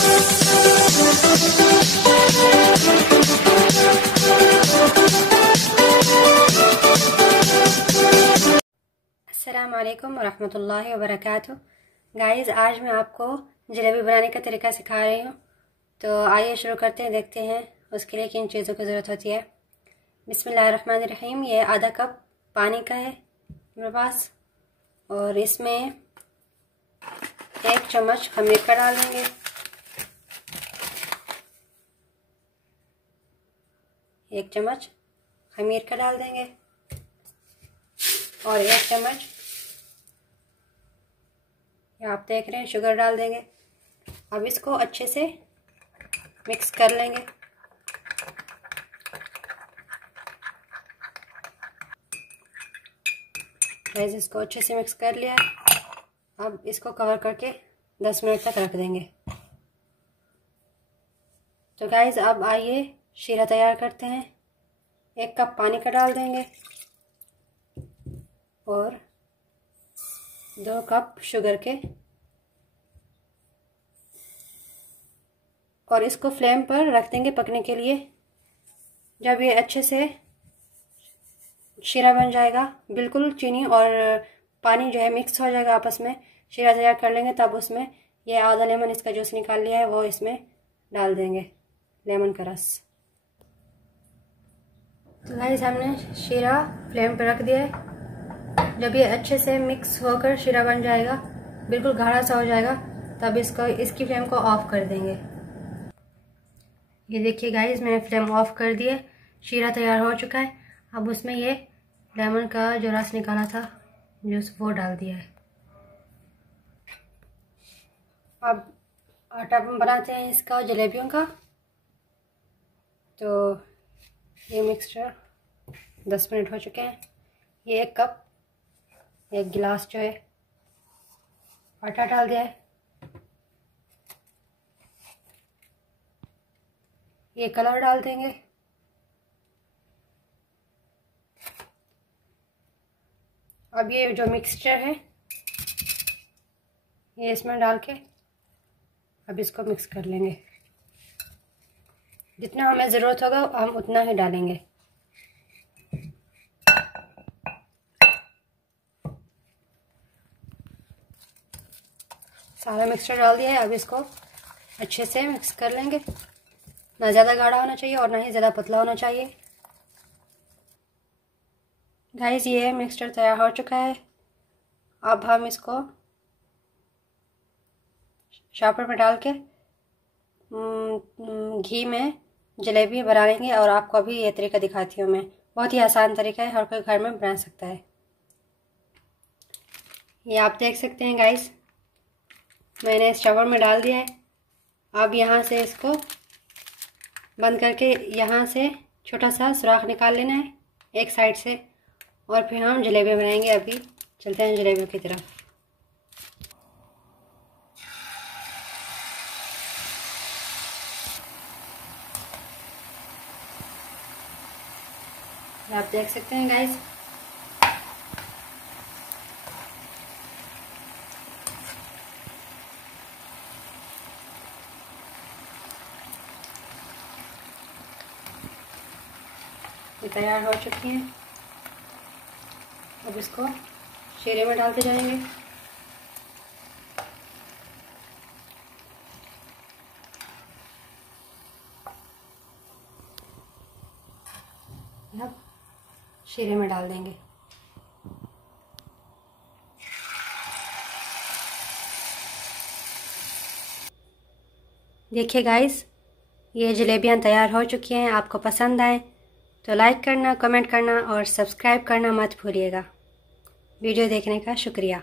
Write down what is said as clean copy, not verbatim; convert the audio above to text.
अस्सलाम वालेकुम वरहमतुल्लाहि वबरकातुह। गाइस, आज मैं आपको जलेबी बनाने का तरीका सिखा रही हूँ। तो आइए शुरू करते हैं, देखते हैं उसके लिए किन चीज़ों की ज़रूरत होती है। बिस्मिल्लाहिर्रहमानिर्रहीम। ये आधा कप पानी का है मेरे पास, और इसमें 1 चम्मच खमीर का डाल देंगे। एक चम्मच खमीर का डाल देंगे और 1 चम्मच आप देख रहे हैं शुगर डाल देंगे। अब इसको अच्छे से मिक्स कर लेंगे। गैस इसको अच्छे से मिक्स कर लिया है। अब इसको कवर करके 10 मिनट तक रख देंगे। तो गाइस, अब आइए शीरा तैयार करते हैं। 1 कप पानी का डाल देंगे और 2 कप शुगर के, और इसको फ्लेम पर रख देंगे पकने के लिए। जब ये अच्छे से शीरा बन जाएगा, बिल्कुल चीनी और पानी जो है मिक्स हो जाएगा आपस में, शीरा तैयार कर लेंगे, तब उसमें ये आधा लेमन इसका जूस निकाल लिया है वो इसमें डाल देंगे, लेमन का रस। तो गाइस, हमने शीरा फ्लेम पर रख दिया है। जब ये अच्छे से मिक्स होकर शीरा बन जाएगा, बिल्कुल गाढ़ा सा हो जाएगा, तब इसकी फ्लेम को ऑफ कर देंगे। ये देखिए गाइस, मैंने फ्लेम ऑफ कर दिया। शीरा तैयार हो चुका है। अब उसमें ये लेमन का जो रस निकाला था जूस, वो डाल दिया है। अब आटा बनाते हैं इसका, जलेबियों का। तो ये मिक्सचर 10 मिनट हो चुके हैं। ये 1 कप, 1 गिलास जो है आटा डाल दिया है। ये कलर डाल देंगे। अब ये जो मिक्सचर है ये इसमें डाल के अब इसको मिक्स कर लेंगे। जितना हमें ज़रूरत होगा हम उतना ही डालेंगे। सारा मिक्सचर डाल दिया है। अब इसको अच्छे से मिक्स कर लेंगे। ना ज़्यादा गाढ़ा होना चाहिए और ना ही ज़्यादा पतला होना चाहिए। गाइस, ये मिक्सचर तैयार हो चुका है। अब हम इसको शॉपर में डाल के घी में जलेबी बना लेंगे, और आपको अभी ये तरीका दिखाती हूँ मैं। बहुत ही आसान तरीका है, हर कोई घर में बना सकता है। ये आप देख सकते हैं गाइस, मैंने इस शॉपर में डाल दिया है। अब यहाँ से इसको बंद करके यहाँ से छोटा सा सुराख निकाल लेना है एक साइड से, और फिर हम जलेबी बनाएंगे। अभी चलते हैं जलेबियों की तरफ। आप देख सकते हैं गाइस, ये तैयार हो चुकी हैं। अब इसको शीरे में डालते जाएंगे। अब शीरे में डाल देंगे। देखिए गाइस, ये जलेबियाँ तैयार हो चुकी हैं। आपको पसंद आए तो लाइक करना, कमेंट करना और सब्सक्राइब करना मत भूलिएगा। वीडियो देखने का शुक्रिया।